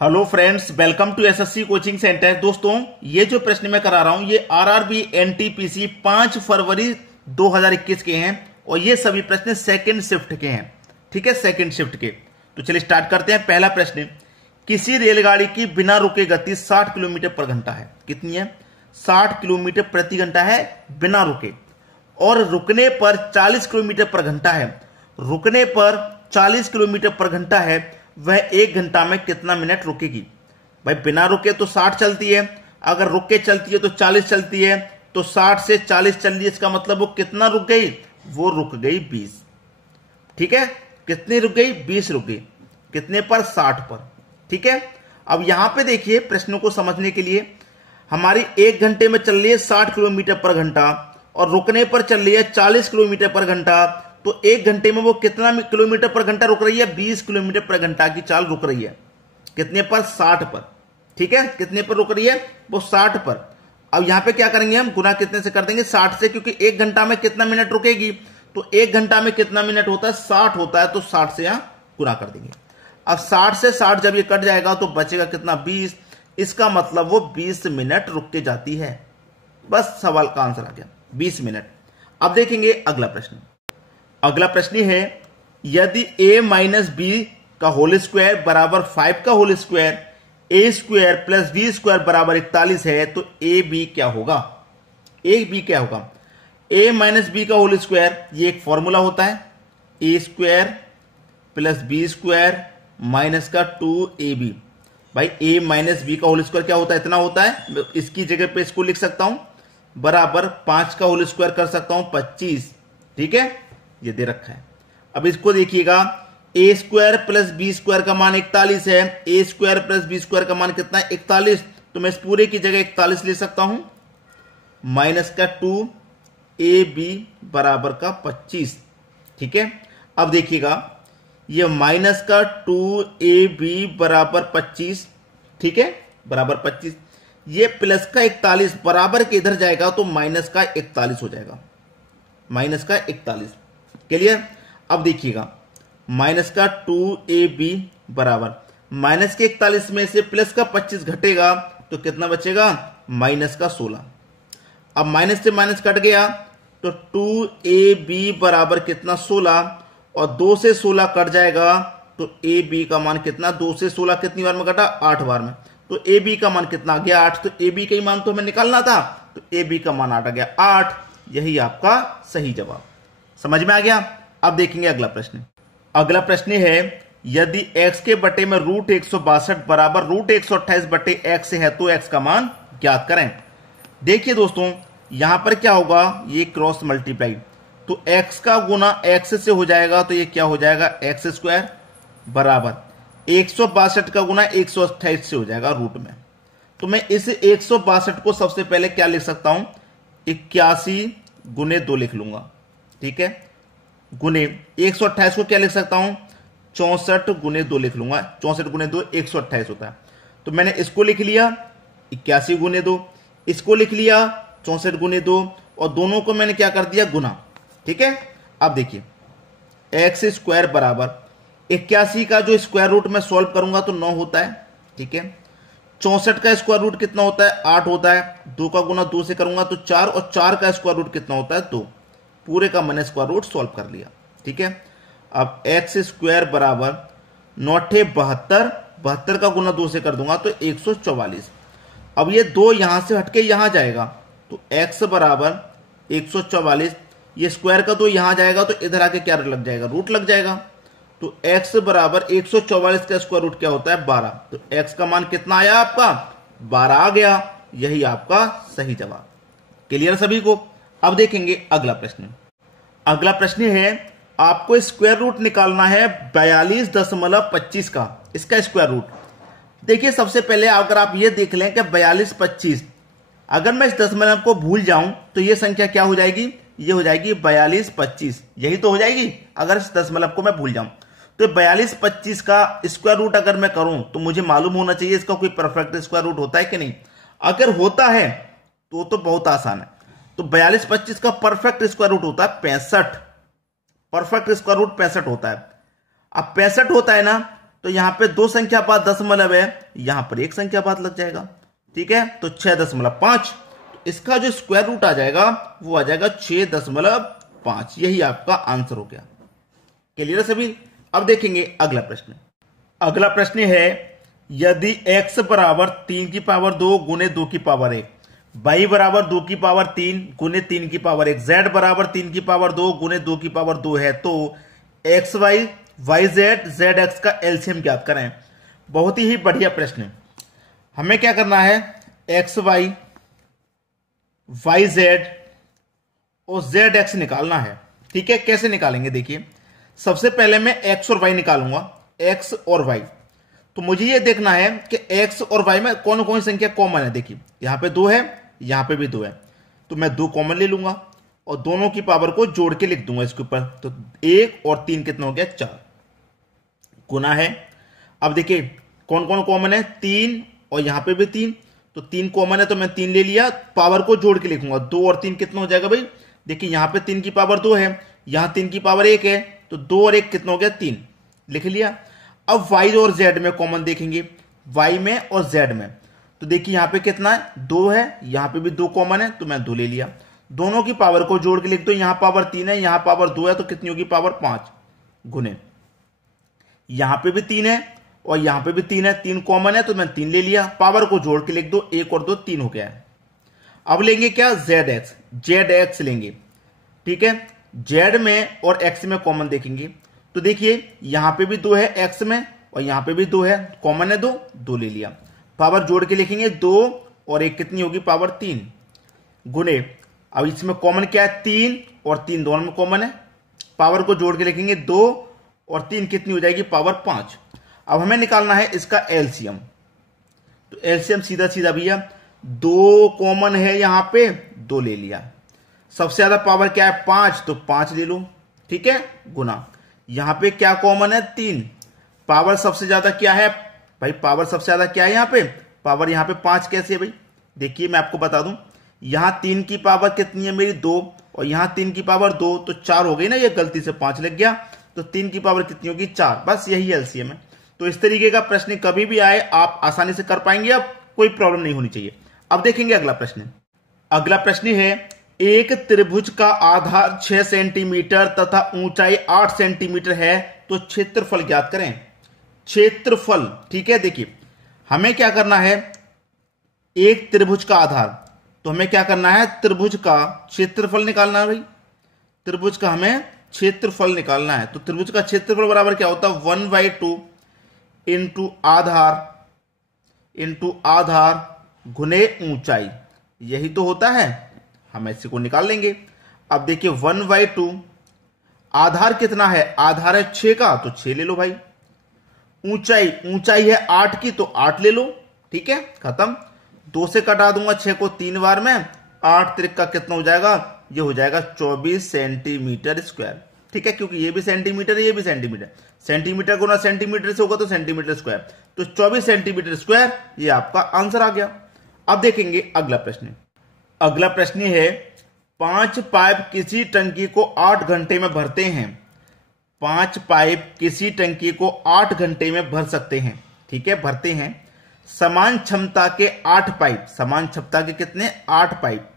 Hello friends, welcome to SSC coaching centre. दोस्तों, ये जो प्रश्न मैं करा रहा हूं ये आरआरबी एनटीपीसी 5 फरवरी 2021 के हैं और ये सभी प्रश्न सेकंड शिफ्ट के हैं। ठीक है, सेकंड शिफ्ट के। तो चलिए स्टार्ट करते हैं। पहला प्रश्न, किसी रेलगाड़ी की बिना रुके गति 60 किलोमीटर पर घंटा है। कितनी है? 60 किलोमीटर प्रति घंटा है बिना रुके, और रुकने पर 40 किलोमीटर पर घंटा है। रुकने पर 40 किलोमीटर पर घंटा है, वह 1 घंटा में कितना मिनट रुकेगी? भाई बिना रुके तो 60 चलती है, अगर रुक के चलती है तो 40 चलती है, तो 60 से 40 चल रही है, इसका मतलब वो कितना रुक गई? वो रुक गई 20। ठीक है, कितनी रुक गई? 20 रुक गई। कितने पर? 60 पर। ठीक है, अब यहां पे देखिए प्रश्नों को समझने के लिए, हमारी 1 घंटे में चल रही है 60 किलोमीटर पर घंटा और रुकने पर चल रही है 40 किलोमीटर पर घंटा, तो 1 घंटे में वो कितना किलोमीटर पर घंटा रुक रही है? 20 किलोमीटर पर घंटा की चाल रुक रही है। कितने पर? 60 पर। ठीक है, कितने पर रुक रही है? वो 60 पर। अब यहां पे क्या करेंगे हम? गुना कितने से कर देंगे? 60 से, क्योंकि 1 घंटा में कितना मिनट रुकेगी, तो 1 घंटा में कितना मिनट होता है? 60 होता है, तो 60 से यहां गुना कर देंगे। अब 60 से 60 जब ये कट जाएगा तो बचेगा कितना? 20। इसका मतलब वो 20 मिनट रुक के जाती है। बस सवाल का आंसर आ गया, 20 मिनट। अब देखेंगे अगला प्रश्न। अगला प्रश्न है, यदि a माइनस बी का होल स्क्वायर बराबर 5 का होल स्क्वायर, ए स्क्वायर प्लस बी स्क्वायर बराबर 41 है, तो ए बी क्या होगा? ए बी क्या होगा? a माइनस बी का होल स्क्वायर, ये एक फॉर्मूला होता है, a square plus b square minus का 2ab। भाई a माइनस बी का होल स्क्वायर क्या होता है? इतना होता है। इसकी जगह पे इसको लिख सकता हूं, बराबर 5 का होल स्क्वायर कर सकता हूं 25। ठीक है, ये दे रखा है। अब इसको देखिएगा, ए स्क्वायर प्लस बी स्क्वायर का मान 41 है, a square plus b square का मान कितना है? 41। तो मैं इस पूरे की जगह 41 ले सकता हूं, माइनस का 2ab बराबर का 25। ठीक है, अब देखिएगा, ये माइनस का 2ab बराबर 25। ठीक है, बराबर 25। ये प्लस का 41 बराबर के इधर जाएगा तो माइनस का 41 हो जाएगा, माइनस का 41। क्लियर? अब देखिएगा, माइनस का 2ab बराबर माइनस के 41 में से प्लस का 25 घटेगा तो कितना बचेगा? माइनस का 16। अब माइनस से माइनस कट गया तो 2ab बराबर कितना? 16, और 2 से 16 कट जाएगा तो ab का मान कितना? 2 से 16 कितनी बार में कटा? 8 बार में। तो ab का मान कितना आ गया? 8। तो ab का ही मान तो हमें निकालना था, तो ab का मान आ गया 8। यही आपका सही जवाब। समझ में आ गया? अब देखेंगे अगला प्रश्न। अगला प्रश्न है, यदि x के बटे में रूट 162 बराबर रूट 128 बटे x है तो x का मान ज्ञात करें। देखिए दोस्तों, यहां पर क्या होगा? ये क्रॉस मल्टीप्लाई, तो x का गुना x से हो जाएगा, तो ये क्या हो जाएगा? एक्स स्क्वायर बराबर 162 का गुना 128 से हो जाएगा रूट में। तो मैं इस 162 को सबसे पहले क्या लिख सकता हूं? 81 गुने 2 लिख लूंगा। ठीक है, गुने 128 को क्या लिख सकता हूं? 64 गुने 2 लिख लूंगा। 64 गुने 2 128 होता है। तो मैंने इसको लिख लिया 81 गुने 2, इसको लिख लिया 64 गुने 2, और दोनों को मैंने क्या कर दिया? गुना। ठीक है, अब देखिए, एक्स स्क्वायर बराबर 81 का जो स्क्वायर रूट में सॉल्व करूंगा तो 9 होता है। ठीक है, 64 का स्क्वायर रूट कितना होता है? 8 होता है। 2 का गुना 2 से करूंगा तो 4, और 4 का स्क्वायर रूट कितना होता है? 2। पूरे का मैंने स्क्वायर रूट सॉल्व कर लिया। ठीक है, अब एक्स स्क्वायर बराबर 9 72, 72 का गुना 2 से कर दूंगा तो 144। अब ये 2 यहां से हटके यहां जाएगा, तो x बराबर 144, ये स्क्वायर का 2 यहां जाएगा तो इधर आके क्या लग जाएगा? रूट लग जाएगा। तो x बराबर 144 का स्क्वायर रूट क्या होता है? 12। तो x का मान कितना आया आपका? 12 आ गया। यही आपका सही जवाब। क्लियर सभी को? अब देखेंगे अगला प्रश्न। अगला प्रश्न है, आपको स्क्वायर रूट निकालना है 42.25 का, इसका स्क्वायर रूट। देखिए, सबसे पहले अगर आप ये देख लें कि 42.25, अगर मैं इस दशमलव को भूल जाऊं तो ये संख्या क्या हो जाएगी? ये हो जाएगी 4225। यही तो हो जाएगी अगर इस दशमलव को मैं भूल जाऊं। तो 4225 का स्क्वायर रूट अगर मैं करूं तो मुझे मालूम होना चाहिए इसका कोई परफेक्ट स्क्वायर रूट होता है कि नहीं। अगर होता है तो बहुत आसान है। तो 4225 का परफेक्ट स्क्वायर रूट होता है 65। परफेक्ट स्क्वायर रूट 65 होता है। अब 65 होता है ना, तो यहां पे 2 संख्या बाद दशमलव है, यहां पर 1 संख्या बाद लग जाएगा। ठीक है, तो 6.5, इसका जो स्क्वायर रूट आ जाएगा वो आ जाएगा 6.5। यही आपका आंसर हो गया। क्लियर है सभी? अब देखेंगे अगला प्रश्न। अगला प्रश्न है यदि x बराबर 3 की पावर 2 गुने 2 की पावर 1, y बराबर 2 की पावर 3 गुने 3 की पावर 1, z बराबर 3 की पावर 2 गुने 2 की पावर 2 है, तो X Y Y Z Z X का एलसीएम ज्ञात करें। बहुत ही बढ़िया प्रश्न है। हमें क्या करना है, एक्स वाई वाई जेड और जेड एक्स निकालना है। ठीक है, कैसे निकालेंगे देखिए, सबसे पहले मैं एक्स और वाई निकालूंगा, एक्स और वाई। तो मुझे ये देखना है कि एक्स और वाई में कौन कौन सी संख्या कॉमन है। देखिए यहां पे 2 है, यहां पे भी 2 है, तो मैं 2 कॉमन ले लूंगा और दोनों की पावर को जोड़ के लिख दूंगा इसके ऊपर। तो 1 और 3 कितना हो गया, 4 गुना है। अब देखिए कौन कौन कॉमन है, 3 और यहां पे भी 3, तो 3 कॉमन है तो मैं 3 ले लिया, पावर को जोड़ के लिखूंगा। 2 और 3 कितना हो जाएगा भाई, देखिए यहां पे 3 की पावर 2 है, यहां 3 की पावर 1 है, तो 2 और 1 कितना हो गया, 3 लिख लिया। अब y और z में कॉमन देखेंगे, y में और z में, तो देखिए यहां पे कितना है, 2 है, यहां पे भी 2 कॉमन है, तो मैं 2 ले लिया। दोनों की पावर को जोड़ के लिख दो, यहां पावर 3 है, यहां पावर 2 है, तो कितनी होगी, पावर 5 गुने, यहां पे भी 3 है और यहां पे भी 3 है, 3 कॉमन है, तो मैं 3 ले लिया, पावर को जोड़ के लिख दो, 1 और 2 3 हो गया है। अब लेंगे क्या, जेड एक्स लेंगे। ठीक है, जेड में और एक्स में कॉमन देखेंगे, तो देखिए यहां पे भी 2 है एक्स में और यहां पे भी 2 है, कॉमन है 2 ले लिया, पावर जोड़ के लिखेंगे 2 और 1 कितनी होगी, पावर 3 गुने, अब इसमें कॉमन क्या है, 3 और 3 दोनों में कॉमन है, पावर को जोड़ के लिखेंगे 2 और 3 कितनी हो जाएगी, पावर 5। अब हमें निकालना है इसका एलसीएम, तो एलसीएम सीधा सीधा भैया 2 कॉमन है, यहां पे 2 ले लिया, सबसे ज्यादा पावर क्या है 5, तो 5 ले लो। ठीक है, गुना, यहां पे क्या कॉमन है, 3, पावर सबसे ज्यादा क्या है भाई, पावर सबसे ज्यादा क्या है, यहां पे पावर, यहां पे 5 कैसे है भाई, देखिए मैं आपको बता दूं, यहां 3 की पावर कितनी है मेरी, 2, और यहां 3 की पावर 2, तो 4 हो गई ना, ये गलती से 5 लग गया, तो 3 की पावर कितनी होगी, 4, बस यही एलसीएम है। तो इस तरीके का प्रश्न कभी भी आए आप आसानी से कर पाएंगे, अब कोई प्रॉब्लम नहीं होनी चाहिए। अब देखेंगे अगला प्रश्न। अगला प्रश्न है एक त्रिभुज का आधार 6 सेंटीमीटर तथा ऊंचाई 8 सेंटीमीटर है, तो क्षेत्रफल ज्ञात करें। क्षेत्रफल, ठीक है, देखिए हमें क्या करना है, एक त्रिभुज का आधार, तो हमें क्या करना है, त्रिभुज का क्षेत्रफल निकालना है भाई, त्रिभुज का हमें क्षेत्रफल निकालना है। तो त्रिभुज का क्षेत्रफल बराबर क्या होता है, 1/2 इंटू आधार गुने ऊंचाई, यही तो होता है, हम इसी को निकाल लेंगे। अब देखिए 1/2, आधार कितना है, आधार है 6 का, तो 6 ले लो भाई, ऊंचाई है 8 की, तो 8 ले लो। ठीक है, खत्म, 2 से कटा दूंगा 6 को 3 बार में, 8 त्रिक का कितना हो जाएगा, ये हो जाएगा 24 सेंटीमीटर स्क्वायर। ठीक है, क्योंकि ये भी सेंटीमीटर है, ये भी सेंटीमीटर, सेंटीमीटर गुना सेंटीमीटर से होगा तो सेंटीमीटर स्क्वायर, तो 24 सेंटीमीटर स्क्वायर, ये आपका आंसर आ गया। अब देखेंगे अगला प्रश्न। अगला प्रश्न है 5 पाइप किसी टंकी को 8 घंटे में भरते हैं, 5 पाइप किसी टंकी को 8 घंटे में भर सकते हैं। ठीक है, भरते हैं, समान क्षमता के 8 पाइप, समान क्षमता के कितने, 8 पाइप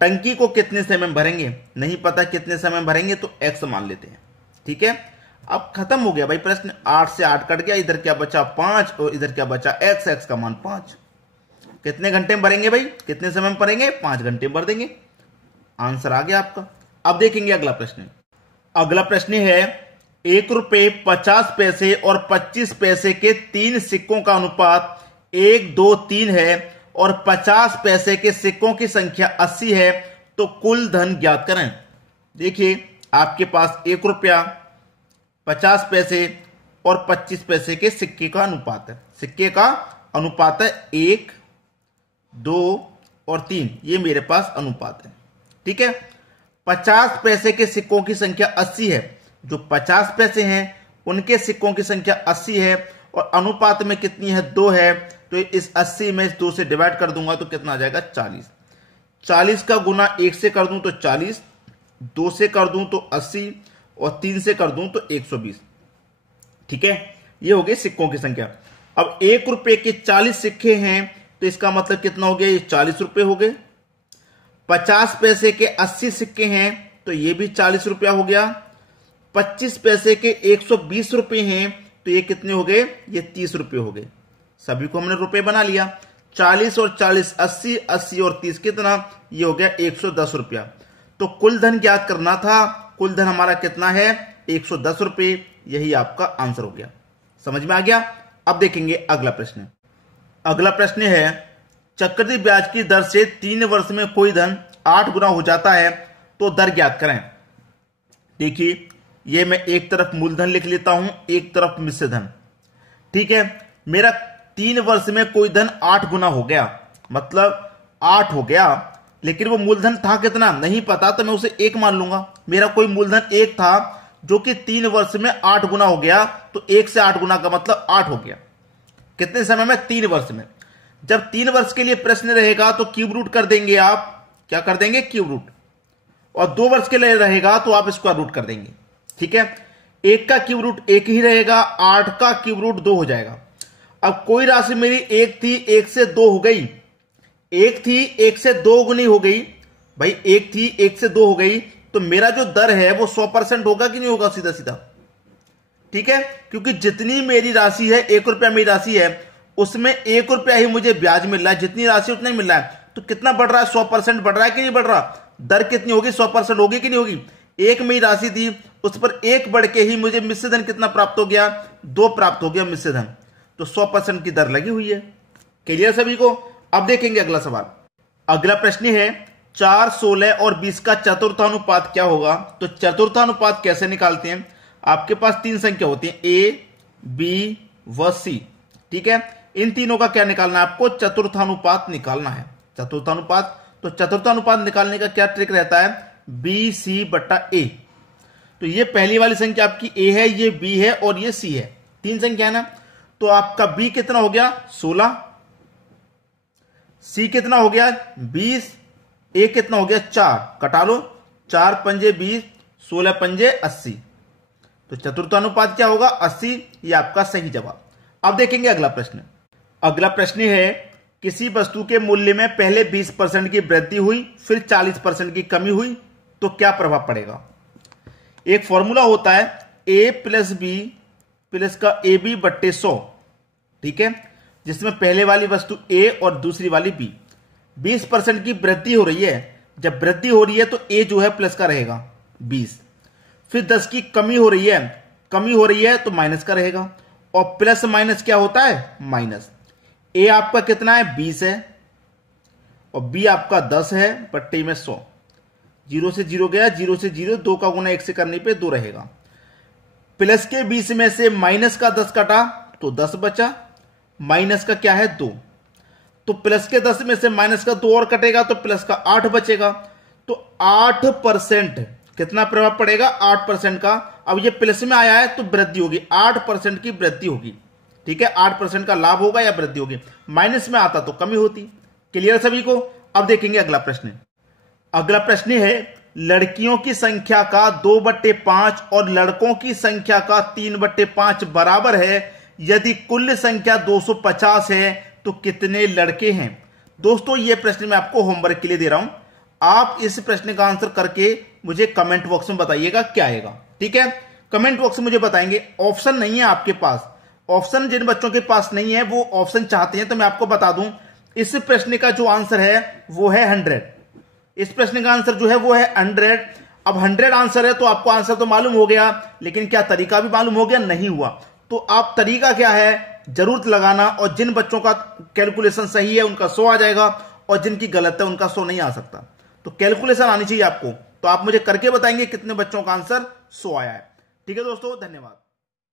टंकी को कितने समय में भरेंगे, नहीं पता कितने समय में भरेंगे, तो x मान लेते हैं। ठीक है, अब खत्म हो गया भाई प्रश्न, 8 से 8 कट गया, इधर क्या बचा 5 और इधर क्या बचा x का मान 5। कितने घंटे में भरेंगे भाई, कितने समय में भरेंगे, 5 घंटे में भर देंगे, आंसर आ गया आपका। अब देखेंगे अगला प्रश्न। अगला प्रश्न है 1 रुपए 50 पैसे और 25 पैसे के 3 सिक्कों का अनुपात 1, 2, 3 है और 50 पैसे के सिक्कों की संख्या 80 है, तो कुल धन ज्ञात करें। देखिए आपके पास 1 रुपया 50 पैसे और 25 पैसे के सिक्के का अनुपात है, सिक्के का अनुपात है 1, 2 और 3, ये मेरे पास अनुपात है। ठीक है, 50 पैसे के सिक्कों की संख्या 80 है, जो 50 पैसे हैं उनके सिक्कों की संख्या 80 है और अनुपात में कितनी है, 2 है, तो इस 80 में इस 2 से डिवाइड कर दूंगा तो कितना आ जाएगा, 40। 40 का गुना 1 से कर दूं तो 40, 2 से कर दूं तो 80 और 3 से कर दूं तो 120। ठीक है, ये हो गई सिक्कों की संख्या। अब 1 रुपए के 40 सिक्के हैं तो इसका मतलब कितना हो गया, ये 40 रुपए हो गए। 50 पैसे के 80 सिक्के हैं तो ये भी 40 रुपया हो गया। 25 पैसे के 120 रुपए हैं तो ये कितने हो गए, ये 30 रुपए हो गए। सभी को हमने रुपए बना लिया। 40 और 40 80, 80 और 30 कितना, ये हो गया 110 रुपया। तो कुल धन ज्ञात करना था, कुल धन हमारा कितना है 110 रुपए, यही आपका आंसर हो गया। समझ में आ गया। अब देखेंगे अगला प्रश्न। अगला प्रश्न है चक्रवृद्धि ब्याज की दर से 3 वर्ष में कोई धन 8 गुना हो जाता है तो दर ज्ञात करें। देखिए ये मैं एक तरफ मूलधन लिख लेता हूं, एक तरफ मिश्र धन। ठीक है, मेरा 3 वर्ष में कोई धन 8 गुना हो गया, मतलब 8 हो गया, लेकिन वो मूलधन था कितना नहीं पता, तो मैं उसे 1 मान लूंगा। मेरा कोई मूलधन 1 था जो कि 3 वर्ष में 8 गुना हो गया, तो 1 से 8 गुना का मतलब 8 हो गया। कितने समय में, 3 वर्ष में। जब 3 वर्ष के लिए प्रश्न रहेगा तो क्यूब रूट कर देंगे आप, क्या कर देंगे, क्यूब रूट। और 2 वर्ष के लिए रहेगा तो आप स्क्वायर रूट कर देंगे। ठीक है, 1 का क्यूब रूट 1 ही रहेगा, 8 का क्यूब रूट 2 हो जाएगा। अब कोई राशि मेरी 1 थी, 1 से 2 हो गई, 1 थी 1 से 2 गुनी हो गई। भाई 1 थी 1 से 2 हो गई, तो मेरा जो दर है वो 100% होगा कि नहीं होगा, सीधा सीधा। ठीक है, क्योंकि जितनी मेरी राशि है, 1 रुपया मेरी राशि है, उसमें 1 रुपया ही मुझे ब्याज मिल रहा है, जितनी राशि उतना ही मिल रहा है। तो कितना बढ़ रहा है, 100% बढ़ रहा है कि नहीं बढ़ रहा, दर कितनी होगी, 100% होगी कि नहीं होगी। 1 मेरी राशि थी, उस पर 1 बढ़ के ही मुझे मिश्र धन कितना प्राप्त हो गया, 2 प्राप्त हो गया मिश्र धन। तो 100% की दर लगी हुई है। क्लियर सभी को। अब देखेंगे अगला सवाल। अगला प्रश्न है 4, 16 और 20 का चतुर्थानुपात क्या होगा। तो चतुर्थानुपात कैसे निकालते हैं, आपके पास 3 संख्या होती है, ए, बी व सी। ठीक है, इन तीनों का क्या निकालना है आपको, चतुर्थानुपात निकालना है। चतुर्थानुपात, तो चतुर्थानुपात निकालने का क्या ट्रिक रहता है, बी सी बट्टा ए। तो ये पहली वाली संख्या आपकी ए है, ये बी है और ये सी है, 3 संख्या है ना। तो आपका बी कितना हो गया 16, सी कितना हो गया 20, ए कितना हो गया 4, कटा लो, 4 पंजे 20, 16 पंजे 80। तो चतुर्थानुपात क्या होगा 80, ये आपका सही जवाब। अब देखेंगे अगला प्रश्न। अगला प्रश्न है किसी वस्तु के मूल्य में पहले 20% की वृद्धि हुई, फिर 40% की कमी हुई, तो क्या प्रभाव पड़ेगा। एक फॉर्मूला होता है a प्लस बी प्लस का ए बी बट्टे 100। ठीक है, जिसमें पहले वाली वस्तु a और दूसरी वाली b। 20% की वृद्धि हो रही है, जब वृद्धि हो रही है तो a जो है प्लस का रहेगा 20, फिर 10 की कमी हो रही है, कमी हो रही है तो माइनस का रहेगा, और प्लस माइनस क्या होता है माइनस। a आपका कितना है 20 है और b आपका 10 है, बट्टे में 100। 0 से 0 गया, 0 से 0, 2 का गुना 1 से करने पे 2 रहेगा। प्लस के 20 में से माइनस का 10 कटा तो 10 बचा, माइनस का क्या है 2, तो प्लस के 10 में से माइनस का 2 और कटेगा तो प्लस का 8 बचेगा। तो 8% कितना प्रभाव पड़ेगा 8% का। अब ये प्लस में आया है तो वृद्धि होगी, 8% की वृद्धि होगी। ठीक है, 8% का लाभ होगा या वृद्धि होगी, माइनस में आता तो कमी होती। क्लियर सभी को। अब देखेंगे अगला प्रश्न। अगला प्रश्न है लड़कियों की संख्या का 2/5 और लड़कों की संख्या का 3/5 बराबर है, यदि कुल संख्या 250 है तो कितने लड़के हैं। दोस्तों ये प्रश्न मैं आपको होमवर्क के लिए दे रहा हूं, आप इस प्रश्न का आंसर करके मुझे कमेंट बॉक्स में बताइएगा क्या आएगा। ठीक है, कमेंट बॉक्स में मुझे बताएंगे। ऑप्शन नहीं है आपके पास, ऑप्शन जिन बच्चों के पास नहीं है वो ऑप्शन चाहते हैं तो मैं आपको बता दूं, इस प्रश्न का जो आंसर है वो है 100। इस प्रश्न का आंसर जो है वो है 100। अब 100 आंसर है तो आपको आंसर तो मालूम हो गया, लेकिन क्या तरीका भी मालूम हो गया, नहीं हुआ। तो आप तरीका क्या है जरूर लगाना, और जिन बच्चों का कैलकुलेशन सही है उनका 100 आ जाएगा, और जिनकी गलत है उनका 100 नहीं आ सकता। तो कैलकुलेशन आनी चाहिए आपको, तो आप मुझे करके बताएंगे कितने बच्चों का आंसर 100 आया है। ठीक है दोस्तों, धन्यवाद।